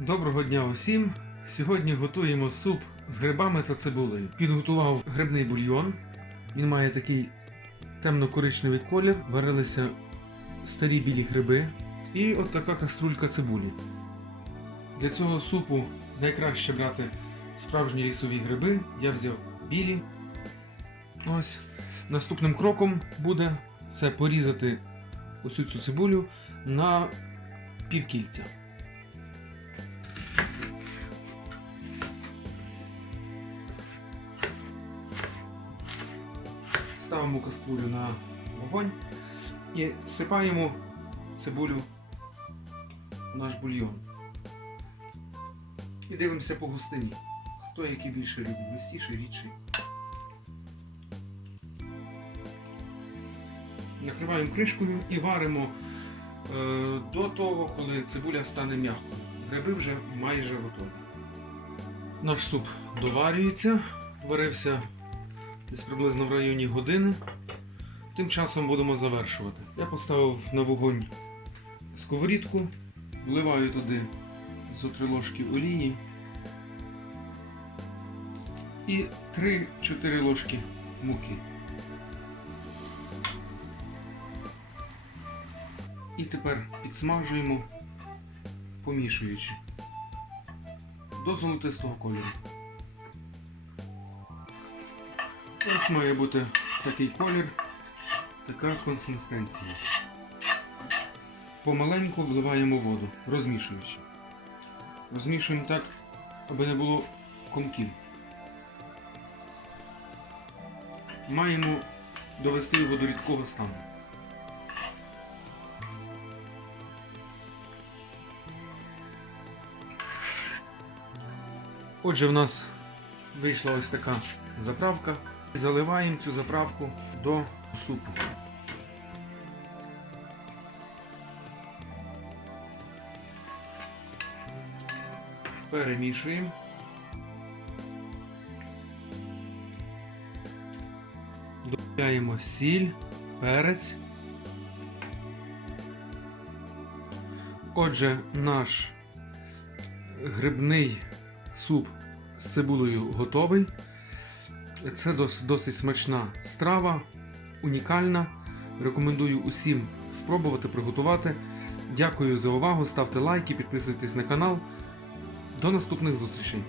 Доброго дня усім! Сьогодні готуємо суп з грибами та цибулею. Підготував грибний бульйон. Він має такий темно-коричневий колір. Варилися старі білі гриби. І от така каструлька цибулі. Для цього супу найкраще брати справжні лісові гриби. Я взяв білі. Ось. Наступним кроком буде це порізати усю цю цибулю на півкільця. Ставимо каструлю на вогонь і всипаємо цибулю в наш бульйон. І дивимося по густині. Хто який більше любить, густіший, рідший. Накриваємо кришкою і варимо е, до того, коли цибуля стане м'якою. Гриби вже майже готові. Наш суп доварюється, варився десь приблизно в районі години. Тим часом будемо завершувати. Я поставив на вогонь сковорідку, вливаю туди зо три ложки олії і 3-4 ложки муки. І тепер підсмажуємо, помішуючи до золотистого кольору. Ось має бути такий колір, така консистенція. Помаленьку вливаємо воду, розмішуючи. Розмішуємо так, аби не було комків. Маємо довести його до рідкого стану. Отже, в нас вийшла ось така заправка. Заливаємо цю заправку до супу. Перемішуємо. Додаємо сіль, перець. Отже, наш грибний суп з цибулею готовий. Це дос- досить смачна страва, унікальна. Рекомендую усім спробувати приготувати. Дякую за увагу. Ставте лайки, підписуйтесь на канал. До наступних зустрічей!